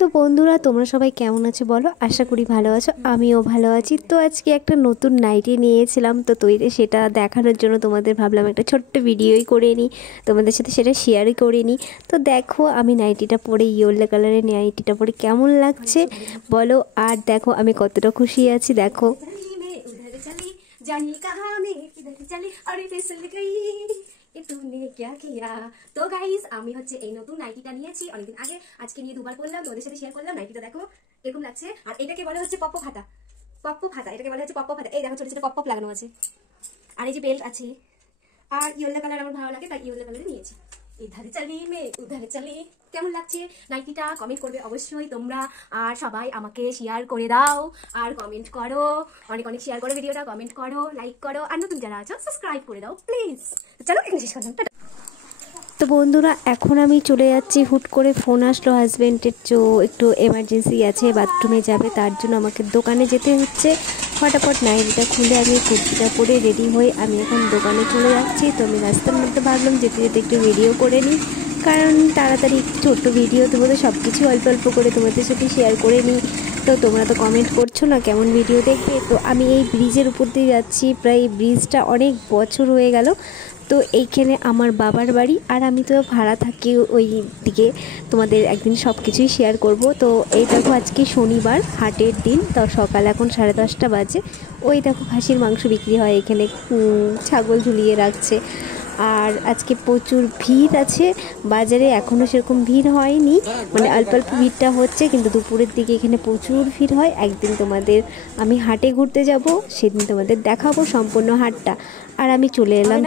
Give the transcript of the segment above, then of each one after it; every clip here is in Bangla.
তো বন্ধুরা তোমরা সবাই কেমন আছো বলো, আশা করি ভালো আছো। আমিও ভালো আছি। তো আজকে একটা নতুন নাইটি নিয়েছিলাম, তো তৈরি সেটা দেখানোর জন্য তোমাদের ভাবলাম একটা ছোট্ট ভিডিওই করে নিই, তোমাদের সাথে সেটা শেয়ারই করে নিই। তো দেখো আমি নাইটিটা পরে, ইয়েলো কালারের নাইটিটা পরে কেমন লাগছে বলো। আর দেখো আমি কতটা খুশি আছি, দেখো। তো গাইস আমি হচ্ছে এই নতুন নাইটিটা নিয়েছি অনেকদিন আগে, আজকে নিয়ে দুবার পরলাম, তোমাদের সাথে শেয়ার করলাম। নাইটিটা দেখো এরকম লাগছে, আর এটাকে বলে হচ্ছে পপ্পো ফাটা। পপ্পো ফাটা এটাকে বলে হচ্ছে পপ্পো ফাটা। এই দেখো ছোট ছোট পপ লাগানো আছে, আর এই যে বেল্ট আছে, আর ইয়েলো কালার আমার ভালো লাগে তাই ইয়েলো কালারে নিয়েছি। ইধারে চালি মে উধারে চালি। কেমন লাগছে নাইটিটা কমেন্ট করবে অবশ্যই তোমরা, আর সবাই আমাকে শেয়ার করে দাও আর কমেন্ট করো, অনেক অনেক শেয়ার করো ভিডিওটা, কমেন্ট করো, লাইক করো, আর নতুন যারা আছো সাবস্ক্রাইব করে দাও প্লিজ। চলো এখানে শেষ করলাম। তো বন্ধুরা এখন আমি চলে যাচ্ছি, হুট করে ফোন আসলো হাজব্যান্ডের, একটু এমার্জেন্সি আছে, বাথরুমে যাবে, তার জন্য আমাকে দোকানে যেতে হচ্ছে। ফটাফট নাইটিটা খুলে আমি কুর্তিটা পরে রেডি হয়ে আমি এখন দোকানে চলে যাচ্ছি। তো আমি রাস্তার মধ্যে ভাবলাম যেতে যেতে একটু ভিডিও করে নিই, কারণ তাড়াতাড়ি একটু ছোট্ট ভিডিও তোমাদের সব কিছু অল্প অল্প করে তোমাদের সাথে শেয়ার করে নিই। তো তোমরা তো কমেন্ট করছো না কেমন ভিডিও দেখবে। তো আমি এই ব্রিজের উপর দিয়ে যাচ্ছি, প্রায় ব্রিজটা অনেক বছর হয়ে গেল। তো এইখানে আমার বাবার বাড়ি, আর আমি তো ভাড়া থাকি ওই দিকে, তোমাদের একদিন সব কিছুই শেয়ার করব। তো এই দেখো আজকে শনিবার, হাটের দিন, তো সকাল এখন 10:30 বাজে। ওই দেখো খাসির মাংস বিক্রি হয় এখানে, ছাগল ঝুলিয়ে রাখছে। আর আজকে প্রচুর ভিড় আছে বাজারে, এখনও সেরকম ভিড় হয়নি, মানে অল্প অল্প ভিড়টা হচ্ছে, কিন্তু দুপুরের দিকে এখানে প্রচুর ভিড় হয়। একদিন তোমাদের আমি হাটে ঘুরতে যাব, সেদিন তোমাদের দেখাবো সম্পূর্ণ হাটটা। আর আমি চলে এলাম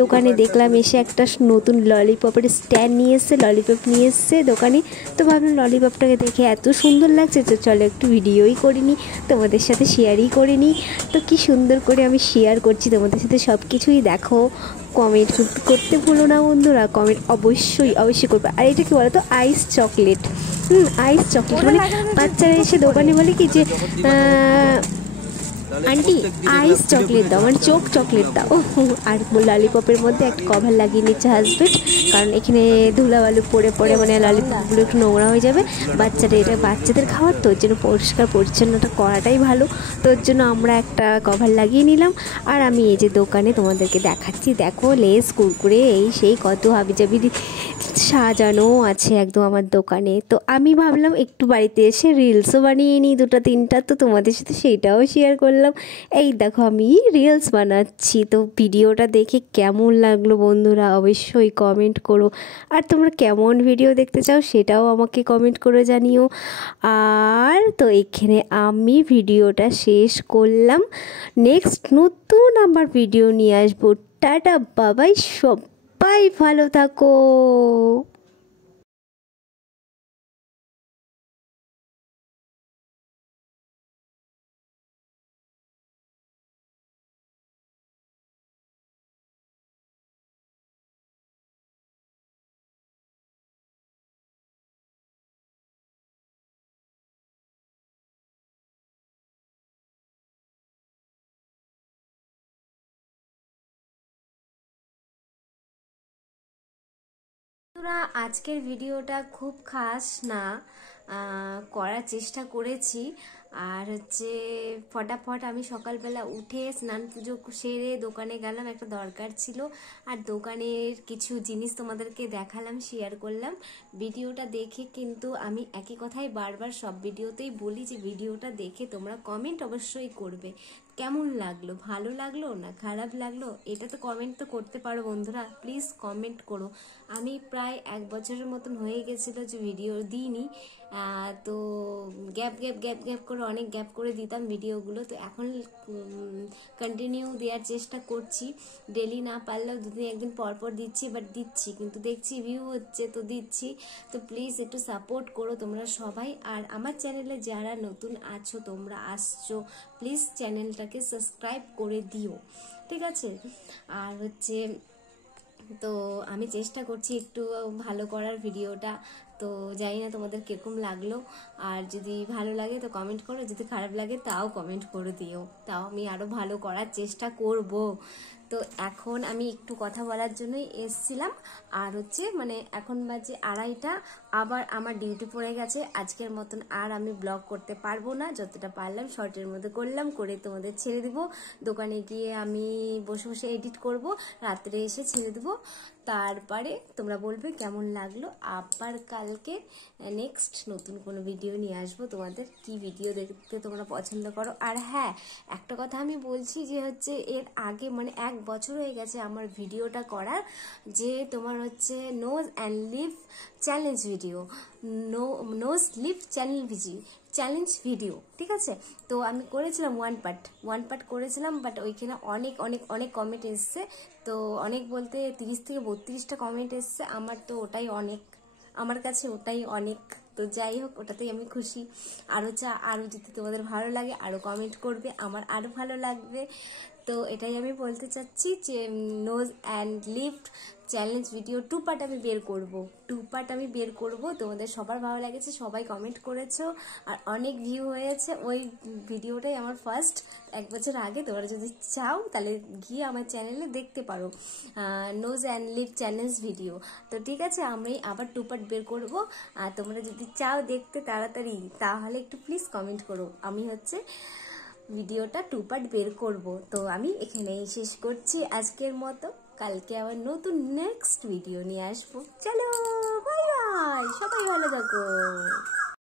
দোকানে দেখলাম এসে একটা নতুন ললিপপের স্ট্যান্ড নিয়ে এসছে, ললিপপ নিয়ে এসছে দোকানে। তো ভাবলাম ললিপপটাকে দেখে এত সুন্দর লাগছে, তো চলো একটু ভিডিওই করে নিই, তোমাদের সাথে শেয়ারই করে নিই। তো কি সুন্দর করে আমি শেয়ার করছি তোমাদের সাথে সব কিছুই, দেখো। কমেন্ট করতে ভুলো না বন্ধুরা, কমেন্ট অবশ্যই অবশ্যই করবে। আর এটা কি বলো তো, আইস চকলেট। আইস চকলেট মানে বাচ্চারা এসে দোকানে বলে কি যে আন্টি আইস চকলেট দাও, মানে চোখ চকলেট দাও। আর ললিপপের মধ্যে একটা কভার লাগিয়ে নিচ্ছে হাজবেন্ড, কারণ এখানে ধুলাবালু পড়ে পড়ে মানে ললিপপগুলো একটু নোংরা হয়ে যাবে। এটা বাচ্চাদের খাওয়ার, তো ওর জন্য পরিষ্কার পরিচ্ছন্নতা করাটাই ভালো। তো ওর জন্য আমরা একটা কভার লাগিয়ে নিলাম। আর আমি এই যে দোকানে তোমাদেরকে দেখাচ্ছি, দেখো লেস কুরকুরে এই সেই কত হাবিজাবি সাজানো আছে একদম আমার দোকানে। তো আমি ভাবলাম একটু বাড়িতে এসে রিলসও বানিয়ে নিই 2-3টা, তো তোমাদের সাথে সেইটাও শেয়ার করলাম। এই দেখো আমি রিলস বানাচ্ছি। তো ভিডিওটা দেখে কেমন লাগলো বন্ধুরা অবশ্যই কমেন্ট করো, আর তোমরা কেমন ভিডিও দেখতে চাও সেটাও আমাকে কমেন্ট করে জানিও। আর তো এখানে আমি ভিডিওটা শেষ করলাম, নেক্সট নতুন আবার ভিডিও নিয়ে আসবো। টাটা বাবাই, সবাই ভালো থাকো। বন্ধুরা আজকের ভিডিওটা খুব খাস না, করার চেষ্টা করেছি। আর হচ্ছে ফটাফট আমি সকালবেলা উঠে স্নান পুজো সেরে দোকানে গেলাম, একটা দরকার ছিল, আর দোকানের কিছু জিনিস তোমাদেরকে দেখালাম, শেয়ার করলাম। ভিডিওটা দেখে কিন্তু আমি একই কথাই বারবার সব ভিডিওতেই বলি যে ভিডিওটা দেখে তোমরা কমেন্ট অবশ্যই করবে, কেমন লাগলো, ভালো লাগলো না খারাপ লাগলো, এটা তো কমেন্ট তো করতে পারো বন্ধুরা, প্লিজ কমেন্ট করো। আমি প্রায় 1 বছরের মতন হয়ে গেছিলো যে ভিডিও দিইনি, তো গ্যাপ গ্যাপ গ্যাপ গ্যাপ করে অনেক গ্যাপ করে দিতাম ভিডিওগুলো। তো এখন কন্টিনিউ দেওয়ার চেষ্টা করছি, ডেলি না পারলেও 2-দিন 1 দিন পর পর দিচ্ছি, বাট দিচ্ছি, কিন্তু দেখছি ভিউ হচ্ছে তো দিচ্ছি। তো প্লিজ একটু সাপোর্ট করো তোমরা সবাই। আর আমার চ্যানেলে যারা নতুন আছো, তোমরা আসছো, প্লিজ চ্যানেলটাকে সাবস্ক্রাইব করে দিও, ঠিক আছে? আর হচ্ছে তো আমি চেষ্টা করছি একটু ভালো করার ভিডিওটা, তো জানি না তোমাদের কিরকম লাগলো। আর যদি ভালো লাগে তো কমেন্ট করো, যদি খারাপ লাগে তাও কমেন্ট করে দিও, তাও আমি আরো ভালো করার চেষ্টা করব। তো এখন আমি একটু কথা বলার জন্যই এসছিলাম। আর হচ্ছে মানে এখন বাজে 2:30, আবার আমার ডিউটি পড়ে গেছে। আজকের মতন আর আমি ব্লগ করতে পারবো না, যতটা পারলাম শর্টের মধ্যে করলাম, করে তোমাদের ছেড়ে দিব। দোকানে গিয়ে আমি বসে বসে এডিট করব, রাত্রে এসে ছেড়ে দেবো। তারপরে তোমরা বলবে কেমন লাগলো। আবার কালকে নেক্সট নতুন কোনো ভিডিও নিয়ে আসবো। তোমাদের কি ভিডিও দেখতে তোমরা পছন্দ করো। আর হ্যাঁ, একটা কথা আমি বলছি যে হচ্ছে এর আগে মানে 1 বছর হয়ে গেছে আমার ভিডিওটা করার, যে তোমার হচ্ছে nose and lip challenge video, nose lip challenge video, ঠিক আছে। তো আমি করেছিলাম ওয়ান পার্ট করেছিলাম, বাট ওইখানে অনেক অনেক অনেক কমেন্ট এসছে। তো অনেক বলতে 30 থেকে 32টা কমেন্ট এসছে। আমার তো ওটাই অনেক, আমার কাছে ওটাই অনেক। তো যাই হোক, ওটাতেই আমি খুশি। আরও যদি তোমাদের ভালো লাগে আরও কমেন্ট করবে, আমার আরও ভালো লাগবে। তো এটাই আমি বলতে চাচ্ছি যে nose and lip challenge video 2 part আমি বের করব। তোমাদের সবার ভালো লেগেছে, সবাই কমেন্ট করেছো, আর অনেক ভিউ হয়েছে। ওই ভিডিওটাই আমার ফার্স্ট 1 বছর আগে। তোমরা যদি চাও তাহলে গিয়ে আমার চ্যানেলে দেখতে পারো, nose and lip challenge video. তো ঠিক আছে, আমি আবার 2 পার্ট বের করব। আর তোমরা যদি চাও দেখতে তাড়াতাড়ি, তাহলে একটু প্লিজ কমেন্ট করো। আমি হচ্ছে ভিডিওটা 2 পার্ট বের করব। তো আমি এখানেই শেষ করছি আজকের মতো। কালকে আবার নতুন নেক্সট ভিডিও নিয়ে আসবো। চলো, বাই বাই, সবাই ভালো থাকো।